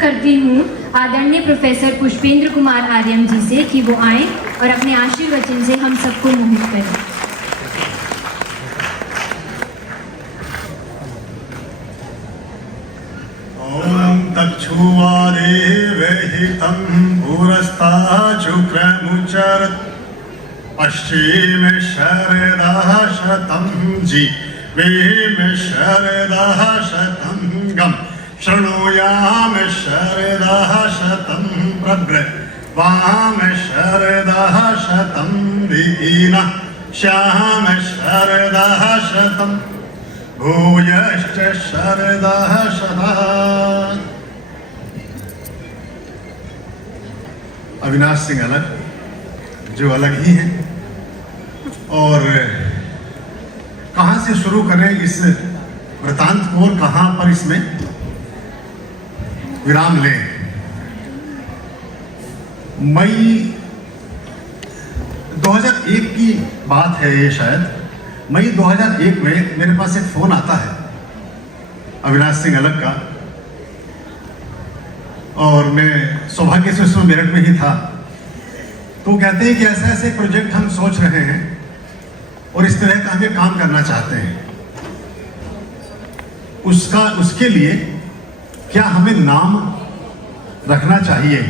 करती हूँ आदरणीय प्रोफेसर पुष्पेंद्र कुमार आर्यम जी से कि वो आए और अपने आशीर्वचन से हम सबको मोहित करें। ओम तच्छुवादेवहितं पुरस्ताचुक्रमुच्चरत् पश्चिम शरदः शतं जीवेम शरदः शतं गम् शृणुयाम शरदः शतं प्रब्रवाम शरदः शतं दीनः श्याम शरदः शतं भूयश्च शरदः शतः। अविनाश सिंह अलग, जो अलग ही हैं, और कहां से शुरू करें इस वृतांत को और कहां पर इसमें विराम लें। मई 2001 की बात है ये, शायद मई 2001 में मेरे पास एक फोन आता है अविनाश सिंह अलग का, और मैं सौभाग्य से उसमें मेरठ में ही था। तो कहते हैं कि ऐसा ऐसे प्रोजेक्ट हम सोच रहे हैं और इस तरह का हमें काम करना चाहते हैं, उसके लिए क्या हमें नाम रखना चाहिए,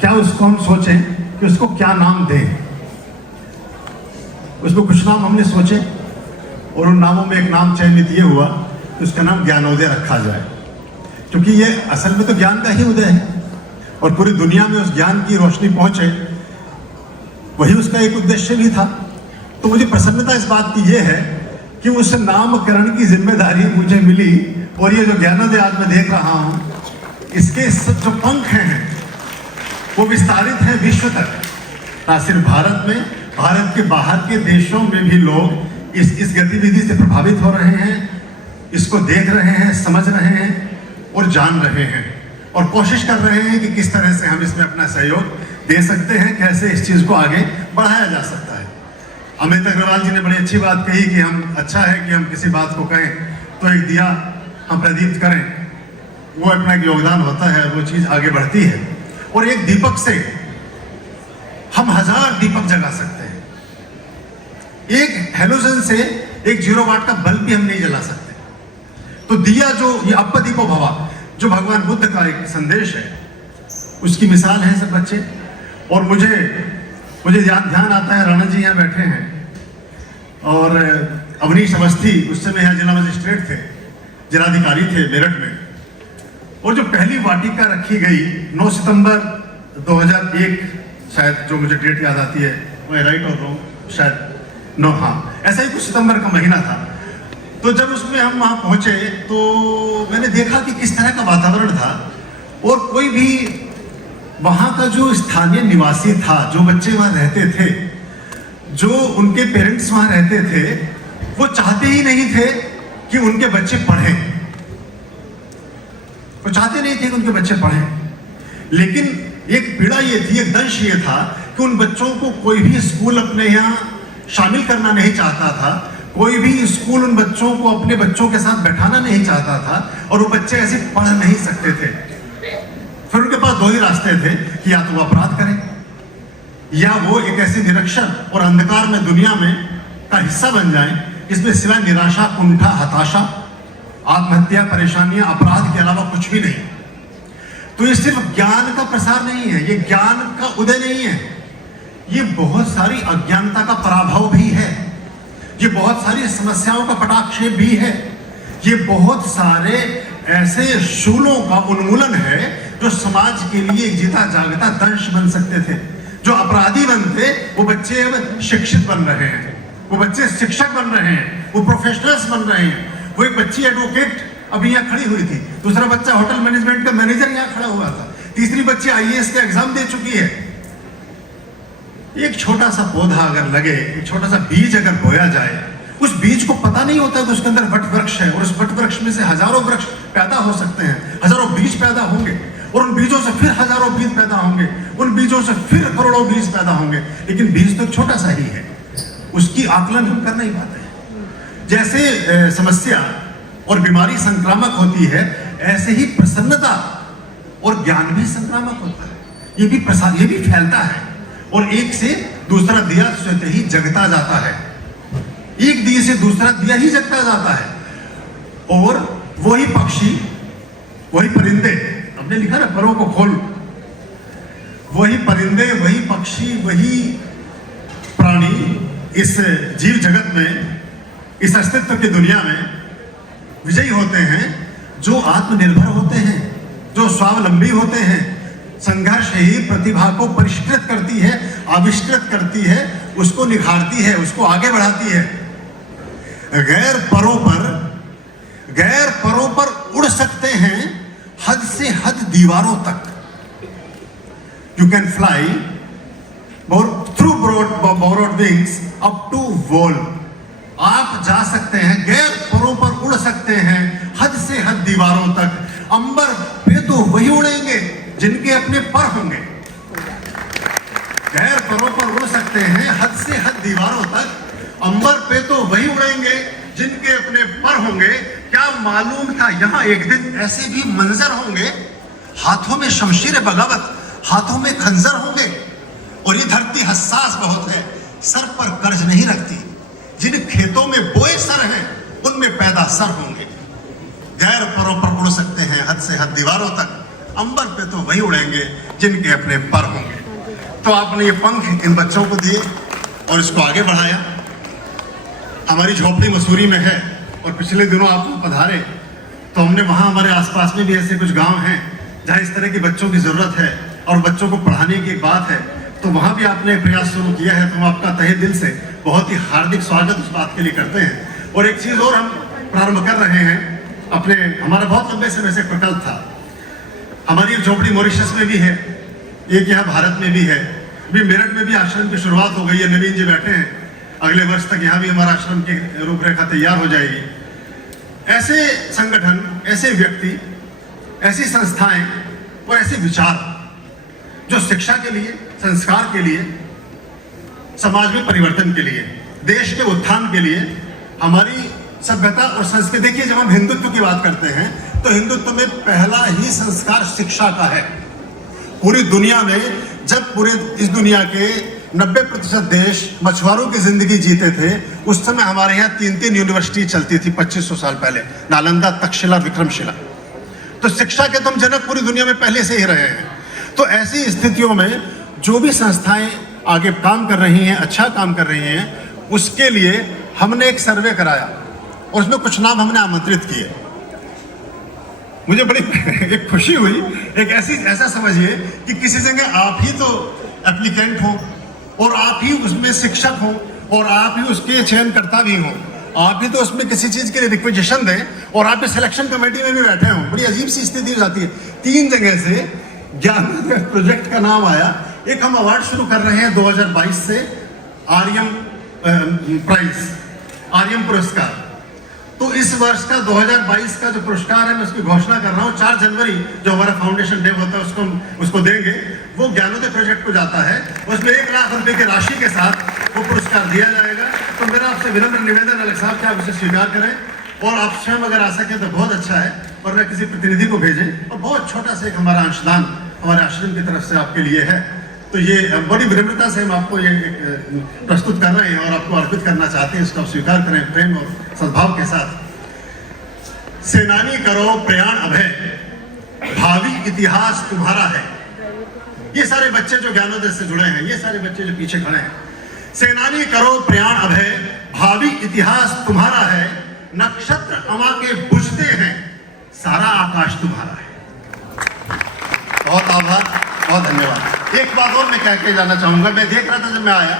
क्या उसको हम सोचें कि उसको क्या नाम दें। उसमें कुछ नाम हमने सोचे और उन नामों में एक नाम चयनित ये हुआ कि उसका नाम ज्ञानोदय रखा जाए, क्योंकि ये असल में तो ज्ञान का ही उदय है और पूरी दुनिया में उस ज्ञान की रोशनी पहुंचे, वही उसका एक उद्देश्य भी था। तो मुझे प्रसन्नता इस बात की ये है कि उस नामकरण की जिम्मेदारी मुझे मिली, और ये जो ज्ञानोदय आज मैं देख रहा हूं, इसके जो पंख हैं वो विस्तारित हैं विश्व तक। ना सिर्फ भारत में, भारत के बाहर के देशों में भी लोग इस गतिविधि से प्रभावित हो रहे हैं, इसको देख रहे हैं, समझ रहे हैं और जान रहे हैं, और कोशिश कर रहे हैं कि किस तरह से हम इसमें अपना सहयोग दे सकते हैं, कैसे इस चीज को आगे बढ़ाया जा सकता है। अमित अग्रवाल जी ने बड़ी अच्छी बात कही कि हम अच्छा है कि हम किसी बात को कहें तो एक दिया हम प्रदीप्त करें, वो अपना एक योगदान होता है, वो चीज आगे बढ़ती है। और एक दीपक से हम 1000 दीपक जगा सकते हैं। एक हेलोजन से एक 0 वाट का बल्ब भी हम नहीं जला सकते। तो दिया जो ये अप्प दीपो भवा, जो भगवान बुद्ध का एक संदेश है, उसकी मिसाल है सब बच्चे। और मुझे ध्यान आता है, राणा जी यहाँ बैठे हैं और अवनीश अवस्थी उस समय यहाँ जिला मजिस्ट्रेट थे, जिलाधिकारी थे मेरठ में, और जो पहली वाटिका रखी गई 9 सितंबर 2001, शायद जो मुझे डेट याद आती है, मैं राइट और रॉन्ग, शायद 9, हाँ ऐसा ही कुछ सितंबर का महीना था। तो जब उसमें हम वहां पहुंचे तो मैंने देखा कि किस तरह का वातावरण था, और कोई भी वहां का जो स्थानीय निवासी था, जो बच्चे वहां रहते थे, जो उनके पेरेंट्स वहां रहते थे, वो चाहते ही नहीं थे कि उनके बच्चे पढ़ें, वो चाहते नहीं थे कि उनके बच्चे पढ़ें। लेकिन एक पीड़ा ये थी, एक दंश ये था कि उन बच्चों को कोई भी स्कूल अपने यहाँ शामिल करना नहीं चाहता था, कोई भी स्कूल उन बच्चों को अपने बच्चों के साथ बैठाना नहीं चाहता था, और वो बच्चे ऐसे पढ़ नहीं सकते थे। फिर उनके पास 2 ही रास्ते थे कि या तो वो अपराध करें, या वो एक ऐसी निरक्षर और अंधकार में दुनिया में का हिस्सा बन जाएं, इसमें सिवाय निराशा, कुंठा, हताशा, आत्महत्या, परेशानियां, अपराध के अलावा कुछ भी नहीं। तो ये सिर्फ ज्ञान का प्रसार नहीं है, ये ज्ञान का उदय नहीं है, ये बहुत सारी अज्ञानता का पराभव भी है, ये बहुत सारी समस्याओं का पटाक्षेप भी है, ये बहुत सारे ऐसे शूलों का उन्मूलन है जो समाज के लिए एक जीता जागता दंश बन सकते थे। जो अपराधी बनते वो बच्चे अब शिक्षित बन रहे हैं, वो बच्चे शिक्षक बन रहे हैं, वो प्रोफेशनल्स बन रहे हैं। वो एक बच्ची एडवोकेट अभी यहाँ खड़ी हुई थी, दूसरा बच्चा होटल मैनेजमेंट का मैनेजर यहाँ खड़ा हुआ था, तीसरी बच्ची IAS का एग्जाम दे चुकी है। एक छोटा सा पौधा अगर लगे, एक छोटा सा बीज अगर बोया जाए, उस बीज को पता नहीं होता कि उसके अंदर वट वृक्ष है, और उस वट वृक्ष में से हजारों वृक्ष पैदा हो सकते हैं, हजारों बीज पैदा होंगे, और उन बीजों से फिर हजारों बीज पैदा होंगे, उन बीजों से फिर करोड़ों बीज पैदा होंगे। लेकिन बीज तो छोटा सा ही है, उसकी आकलन हम कर नहीं पाते। जैसे समस्या और बीमारी संक्रामक होती है, ऐसे ही प्रसन्नता और ज्ञान भी संक्रामक होता है, ये भी प्रसार, ये भी फैलता है और एक से दूसरा दिया स्वतः ही जगता जाता है, एक दिए से दूसरा दिया ही जगता जाता है। और वही पक्षी, वही परिंदे, हमने लिखा ना परों को खोल, वही परिंदे, वही पक्षी, वही प्राणी इस जीव जगत में, इस अस्तित्व की दुनिया में विजयी होते हैं जो आत्मनिर्भर होते हैं, जो स्वावलंबी होते हैं। संघर्ष ही प्रतिभा को परिष्कृत करती है, आविष्कृत करती है, उसको निखारती है, उसको आगे बढ़ाती है। गैर परों पर उड़ सकते हैं हद से हद दीवारों तक। You can fly through borrowed wings up to wall। आप जा सकते हैं, गैर परों पर उड़ सकते हैं हद से हद दीवारों तक। अंबर पे तो वही उड़ेंगे जिनके अपने पर होंगे। गैर परों पर उड़ सकते हैं हद से हद दीवारों तक, अंबर पे तो वही उड़ेंगे जिनके अपने पर होंगे। क्या मालूम था यहाँ एक दिन ऐसे भी मंजर होंगे, हाथों में शमशीर बगावत, हाथों में खंजर होंगे। और ये धरती हसास बहुत है, सर पर कर्ज नहीं रखती। जिन खेतों में बोए सर हैं उनमें पैदा सर होंगे। गैर परों पर उड़ सकते हैं हद से हद दीवारों तक, अंबर पे तो वही उड़ेंगे जिनके अपने पर होंगे। तो आपने ये पंख इन बच्चों को दिए और इसको आगे बढ़ाया। हमारी झोपड़ी मसूरी में है और पिछले दिनों आप पधारे तो हमने वहाँ, हमारे आसपास में भी ऐसे कुछ गांव हैं जहाँ इस तरह के बच्चों की जरूरत है और बच्चों को पढ़ाने की बात है, तो वहाँ भी आपने एक प्रयास शुरू किया है। तो हम आपका तहे दिल से बहुत ही हार्दिक स्वागत उस बात के लिए करते हैं। और एक चीज़ और हम प्रारंभ कर रहे हैं अपने, हमारा बहुत लंबे समय से प्रकल्प था। हमारी एक झोपड़ी मॉरिशस में भी है, एक यहाँ भारत में भी है, अभी मेरठ में भी आश्रम की शुरुआत हो गई है। नवीन जी बैठे हैं, अगले वर्ष तक यहाँ भी हमारा आश्रम की रूपरेखा तैयार हो जाएगी। ऐसे संगठन, ऐसे व्यक्ति, ऐसी संस्थाएं और ऐसे विचार जो शिक्षा के लिए, संस्कार के लिए, समाज में परिवर्तन के लिए, देश के उत्थान के लिए, हमारी सभ्यता और संस्कृति। देखिए, जब हम हिंदुत्व की बात करते हैं तो हिंदुत्व में पहला ही संस्कार शिक्षा का है। पूरी दुनिया में जब पूरे इस दुनिया के 90% देश मछुआरों की जिंदगी जीते थे, उस समय हमारे यहाँ 3 यूनिवर्सिटी चलती थी 2500 साल पहले, नालंदा, तक्षशिला, विक्रमशिला। तो शिक्षा के तो हम जनक पूरी दुनिया में पहले से ही रहे हैं। तो ऐसी स्थितियों में जो भी संस्थाएं आगे काम कर रही हैं, अच्छा काम कर रही हैं, उसके लिए हमने एक सर्वे कराया और उसमें कुछ नाम हमने आमंत्रित किए। मुझे बड़ी एक खुशी हुई। एक ऐसा समझिए कि किसी जगह आप ही तो एप्लीकेंट हो और आप ही उसमें शिक्षक हो और आप ही उसके चयनकर्ता भी हो, आप ही तो उसमें किसी चीज के लिए रिक्वेजिशन दें और आप सिलेक्शन कमेटी में भी बैठे हो। बड़ी अजीब सी स्थिति हो जाती है। 3 जगह से ज्ञान प्रोजेक्ट का नाम आया। एक हम अवार्ड शुरू कर रहे हैं 2022 से, आर्यम प्राइज, आर्यम पुरस्कार। तो इस वर्ष का 2022 का जो पुरस्कार है, मैं उसकी घोषणा कर रहा हूँ। 4 जनवरी जो हमारा फाउंडेशन डे होता है उसको देंगे। वो ज्ञानोदय प्रोजेक्ट को जाता है, उसमें 1 लाख रुपए की राशि के साथ वो पुरस्कार दिया जाएगा। तो मेरा आपसे विनम्र निवेदन अलग साहब कि आप उसे स्वीकार करें और आप स्वयं अगर आ सकें तो बहुत अच्छा है, वरना किसी प्रतिनिधि को भेजें। और बहुत छोटा सा एक हमारा अंशदान हमारे आश्रम की तरफ से आपके लिए है। तो ये बड़ी विनम्रता से हम आपको ये प्रस्तुत कर रहे हैं और आपको अर्पित करना चाहते हैं। इसको आप स्वीकार करें प्रेम और सद्भाव के साथ। सेनानी करो प्रयाण अभय, भावी इतिहास तुम्हारा है। ये सारे बच्चे जो ज्ञानोदय से जुड़े हैं, ये सारे बच्चे जो पीछे खड़े हैं, सेनानी करो प्रयाण अभय, भावी इतिहास तुम्हारा है। नक्षत्र अमा के बुझते हैं, सारा आकाश तुम्हारा है। बहुत आभार, बहुत धन्यवाद। एक बात और मैं कह के जाना चाहूंगा। मैं देख रहा था जब मैं आया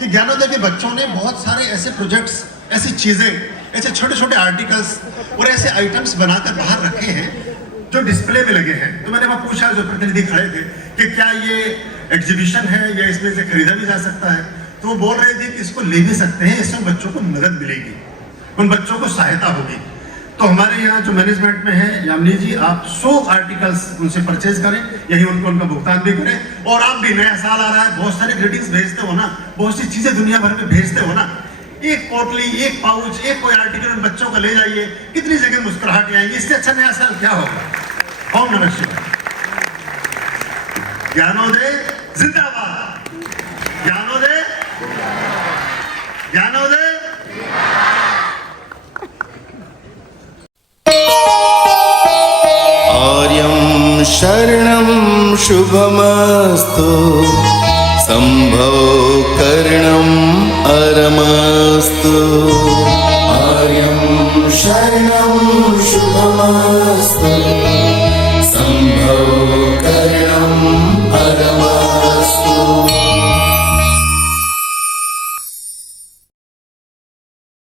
कि ज्ञानोदय के बच्चों ने बहुत सारे ऐसे प्रोजेक्ट्स, ऐसी चीजें, ऐसे छोटे छोटे आर्टिकल्स और ऐसे आइटम्स बनाकर बाहर रखे हैं जो डिस्प्ले में लगे हैं। तो मैंने वहां पूछा, जो प्रतिनिधि खड़े थे, कि क्या ये एग्जीबिशन है या इसमें से खरीदा भी जा सकता है? तो वो बोल रहे थे कि इसको ले भी सकते हैं, इसमें बच्चों को मदद मिलेगी, उन बच्चों को सहायता होगी। तो हमारे यहाँ जो मैनेजमेंट में है, यामिनी जी, आप 100 आर्टिकल्स उनसे परचेज करें, यही उनको उनका भुगतान भी करें। और आप भी, नया साल आ रहा है, बहुत सारे ग्रीटिंग्स भेजते हो ना, बहुत सी चीजें दुनिया भर में भेजते हो ना, एक पोटली, एक पाउच, एक कोई आर्टिकल उन बच्चों को ले जाइए, कितनी जगह मुस्कुराहट आएंगी। इससे अच्छा नया साल क्या होगा? ओम नमः शिवाय। ज्ञानोदय जिंदाबाद, ज्ञानोदय, ज्ञानोदय। आर्यं शरणं शुभमस्तु, सम्भव करणम् अरमस्तु। आर्यं शरणं